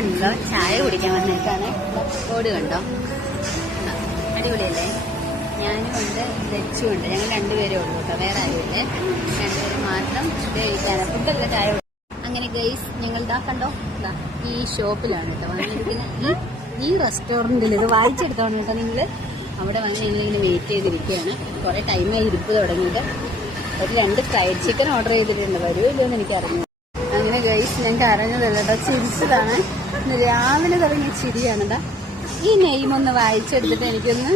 എല്ലാവരുണ്ടല്ലോ ചായ കുടിക്കാൻ വന്നേക്കാണ്. ബോർഡ് കണ്ടോ, അടിപൊളിയല്ലേ? ഞാനും ഉണ്ട്, ലച്ചും ഉണ്ട്. ഞങ്ങൾ രണ്ടുപേരേ ഉള്ളൂ കേട്ടോ, വേറെ ആരുമില്ലേ. രണ്ടുപേരും മാത്രം കഴിക്കാണ്. ഫുഡല്ല, ചായ. അങ്ങനെ ഗൈസ് ഞങ്ങൾ ഇതാ കണ്ടോ, ഇതാ ഈ ഷോപ്പിലാണ് കേട്ടോ വന്നിരിക്കുന്നത്. ഈ റെസ്റ്റോറൻറ്റിൽ ഇത് വായിച്ചെടുത്തോണം കേട്ടോ നിങ്ങൾ. അവിടെ വന്ന് ഞങ്ങളിങ്ങനെ വെയിറ്റ് ചെയ്തിരിക്കുകയാണ്. കുറേ ടൈമായി ഇരിപ്പ് തുടങ്ങിയിട്ട്. ഒരു 2 ഫ്രൈഡ് ചിക്കൻ ഓർഡർ ചെയ്തിട്ടുണ്ട്. വരുമല്ലോ എന്ന് എനിക്കറിഞ്ഞു. അങ്ങനെ ഗൈസ് ഞങ്ങൾക്ക് അറിഞ്ഞതല്ല കേട്ടോ, ചിരിച്ചതാണ്. രാവിലെ തുടങ്ങിയ ചിരിയാണ്. കേട്ടോ ഈ നെയിമൊന്ന് വായിച്ചെടുത്തിട്ട് എനിക്കൊന്ന്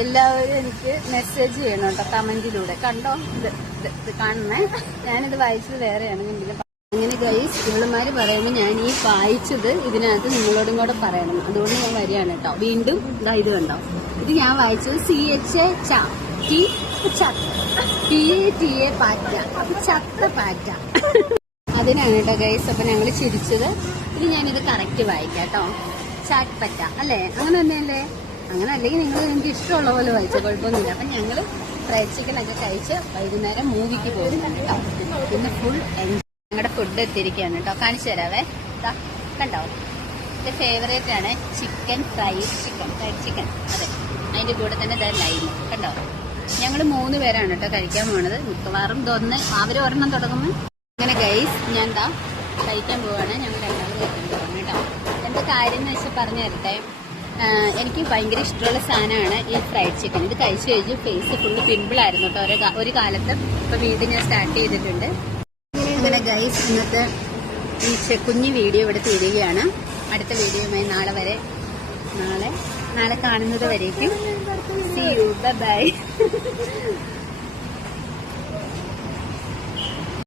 എല്ലാവരും എനിക്ക് മെസ്സേജ് ചെയ്യണം കേട്ടോ കമന്റിലൂടെ. കണ്ടോ, ഇത് കാണണേ, ഞാനിത് വായിച്ചത് വേറെയാണ്. അങ്ങനെ ഗൈസ് ഇവളുമാര് പറയുമ്പോൾ ഞാൻ ഈ വായിച്ചത് ഇതിനകത്ത് നിങ്ങളോടും കൂടെ പറയണം. അതുകൊണ്ട് ഞാൻ വരികയാണ് കേട്ടോ. വീണ്ടും ഇതാ ഇത് കണ്ടോ, ഇത് ഞാൻ വായിച്ചത് CHA പാറ്റ, അപ്പൊ ചത്ത പാറ്റ അതിനാണ് കേട്ടോ ഗൈസ്. അപ്പൊ ഞങ്ങൾ ചിരിച്ചത്. ഇനി ഞാനിത് കറക്റ്റ് വായിക്കാം കേട്ടോ. ചാറ്റ് പറ്റ അല്ലേ, അങ്ങനെ തന്നെയല്ലേ? അങ്ങനെ അല്ലെങ്കിൽ നിങ്ങൾ എനിക്ക് ഇഷ്ടമുള്ള പോലെ വായിച്ചോ, കുഴപ്പമൊന്നുമില്ല. അപ്പം ഞങ്ങൾ ഫ്രൈഡ് ചിക്കനൊക്കെ കഴിച്ച് വൈകുന്നേരം മൂവിക്ക് പോകുന്നുണ്ട് കേട്ടോ. പിന്നെ ഫുൾ എൻജോയ്. ഞങ്ങളുടെ ഫുഡ് എത്തിയിരിക്കുകയാണ് കേട്ടോ, കാണിച്ചു തരാവേ. ഇതാ കണ്ടോ, എൻ്റെ ഫേവറേറ്റ് ആണ് ചിക്കൻ ഫ്രൈഡ് ചിക്കൻ. അതെ, അതിൻ്റെ കൂടെ തന്നെ ഇതാ ലൈമ് കണ്ടോ. ഞങ്ങൾ 3 പേരാണ് കേട്ടോ കഴിക്കാൻ പോണത്. മിക്കവാറും ഇതൊന്ന് അവർ ഒരെണ്ണം തുടങ്ങുമ്പോൾ. അങ്ങനെ ഗൈസ് ഞാൻ എന്താ കഴിക്കാൻ പോവാണ്. ഞങ്ങൾ 2 കഴിക്കാൻ പോകണം കേട്ടോ. എന്താ കാര്യം എന്ന് വെച്ചാൽ പറഞ്ഞു തരട്ടെ. എനിക്ക് ഭയങ്കര ഇഷ്ടമുള്ള സാധനമാണ് ഈ ഫ്രൈഡ് ചിക്കൻ. ഇത് കഴിച്ചു കഴിഞ്ഞ് ഫേസ് ഫുള്ള് പിമ്പിളായിരുന്നു കേട്ടോ ഒരു കാലത്ത്. ഇപ്പം വീണ്ടും ഞാൻ സ്റ്റാർട്ട് ചെയ്തിട്ടുണ്ട്. അങ്ങനെ ഗൈസ് ഇന്നത്തെ ഈ കുഞ്ഞു വീഡിയോ ഇവിടെ തീരുകയാണ്. അടുത്ത വീഡിയോയുമായി നാളെ കാണുന്നത് വരേക്കും. See you, bye bye.